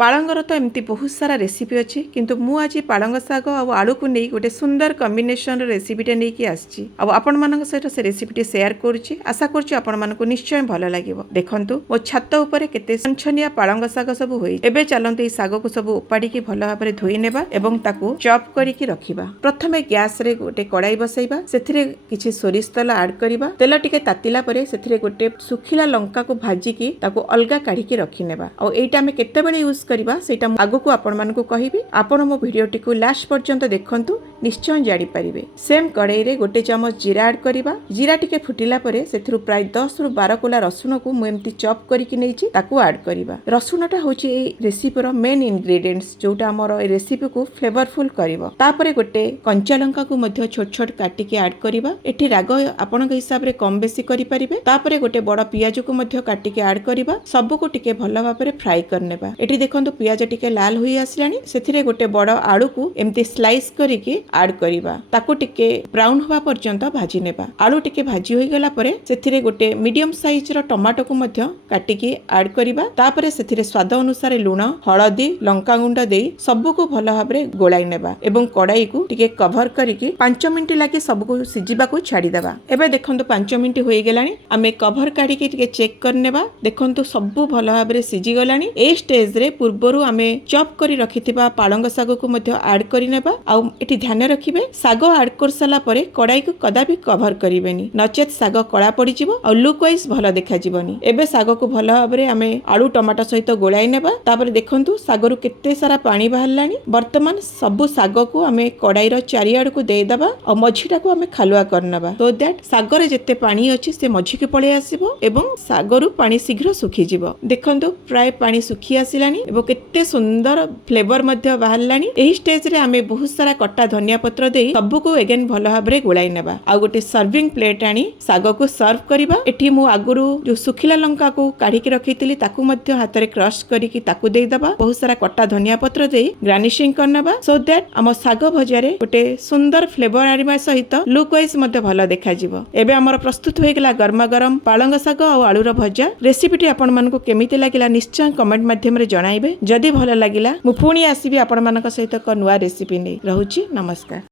पालंगर तो एमती बहुत सारा रेसिपी अच्छी किंतु मु आज पालंग शाग और आलू को नहीं गोटे सुंदर कॉम्बिनेशन रेसिपीटे नहीं कि आसी आपण मान सहित से रेसिपीटी शेयर करुच्ची आशा करुच्ची आपण मानक निश्चय भल लगे देखंतु मो छत उपर केते छनछनिया पालंग शाग सब होई एबे चलते शाग को सब उपाड़ी भल भाव धोई नेबा एवं ताकू चॉप करिकी रखिबा। प्रथमे गैस रे गोटे कड़ाई बसैबा सेथिरे किछि सोरिष तेल ऐड करिबा तेल टिके तातिला परे सेथिरे गोटे सुखिला लंका को भाजिकी ताकू अलगा काढिकी रखि नेबा और एटा हमें केते बेले यूज करबा सेटा आगु को आपण मानकु कहिबी आपण मो वीडियोटी को लास्ट पर्यंत देखंतु निश्चय जानि परिबे। सेम कड़ाई रे गोटे चमच जीरा ऐड करिबा जीरा टिके फुटिला परे सेथिरु प्राय 10 रु 12 कोला रसुन को मु एम्ति चॉप करिकी नैछि ताकू ऐड करिबा। रसुनटा होछि ए रेसिपी रो मेन इंग्रेडिएंट्स जोटा हमर ए रेसिपी को फ्लेवरफुल करिवो। तापरे गोटे कंचा लंका को मध्य छोट छोट काटिकी ऐड करिबा एठी राग आपनक हिसाब रे कम बेसी करि परिबे। तापरे गोटे बड़ पियाज को मध्य काटिकी ऐड करिबा सब को टिके भल भाबरे फ्राई करनेबा। एठी देखंतु पियाज टिके लाल होई आसलानी सेथिरे गोटे बड़ आलू को एम्ति स्लाइस करिकी ऐड करिबा ताकू टिके ब्राउन होबा पर्यंत भाजी नेबा। आलू टिके भाजी होई गेला परे सेथिरे गोटे मीडियम साइज रो टमाटो को मध्य काटिकी ऐड करिबा। तापरे सेथिरे स्वाद अनुसार लूण हळदी लंका गुंड देई सब को भल भाबरे गोलाई नेबा एवं कड़ाई को टिके कवर करिकी 5 मिनिट लागि सब को सिजिबा को छाडी देबा। एबे देखंतु 5 मिनिट होई गेलानी आमे कवर काढिकी टिके चेक करनेबा देखंतु सब भल भाबरे सिजी गलानी। ए स्टेज रे पूर्वरु आमे चॉप करी रखिथिबा पालंग साग को मध्य ऐड करि नेबा। आ एठी ध्यान रखिबे साग ऐड कर साला परे कड़ाई को कदापि कवर करिवेनी नचेत साग कळा पड़ी जिवो और लुक वाइज भल देखा जिवोनी। एबे साग को भल भाबरे आमे आलू टमाटो सहित गोलाई नेबा। तापरे देखंतु सागरु केते सारा पानी बाहरलानी। वर्तमान सब साग को आमे कड़ाई रो चारियाड को दे दबा और मझीटा को आमे खालुआ करनबा सो दैट सागरे जेते पानी अछि से मझी के पळे आसीबो एवं सागरु पानी शीघ्र सुखी जिवो। देखंतु प्राय पानी सुखी आसिलानी एवं केते सुंदर फ्लेवर मध्य बाहरलानी। एही स्टेज रे आमे बहुत सारा कट्टा धनिया पत्र देई सब को अगेन भल भाबरे गोलाई नेबा। आ गोटे सर्विंग प्लेट आनी साग को सर्व करिबा। एठी मु आगुरु जो सुखिला लंका को काढिकी रखितिली ताकू मध्य हाथ रे क्रश करिकी ताकू देई दबा। बहुत सारा कट्टा धनिया पत्र देई गार्निशिंग करनबा सो दैट हम साग भजा रे गोटे सुंदर फ्लेवर आनिबा सहित लुक वाइज मध्य भल देखा जिवो। एबे हमर प्रस्तुत होई गेला गरमा गरम पालंग साग और आलू रो भजा। रेसिपीटी आपण मानको केमिति लागिला निश्चय कमेंट माध्यम रे जणाइबे। जदि भल लागिला मु पुणी आसीबी आपण मानक सहित क नुवा रेसिपी नै। रहूची नमस्कार।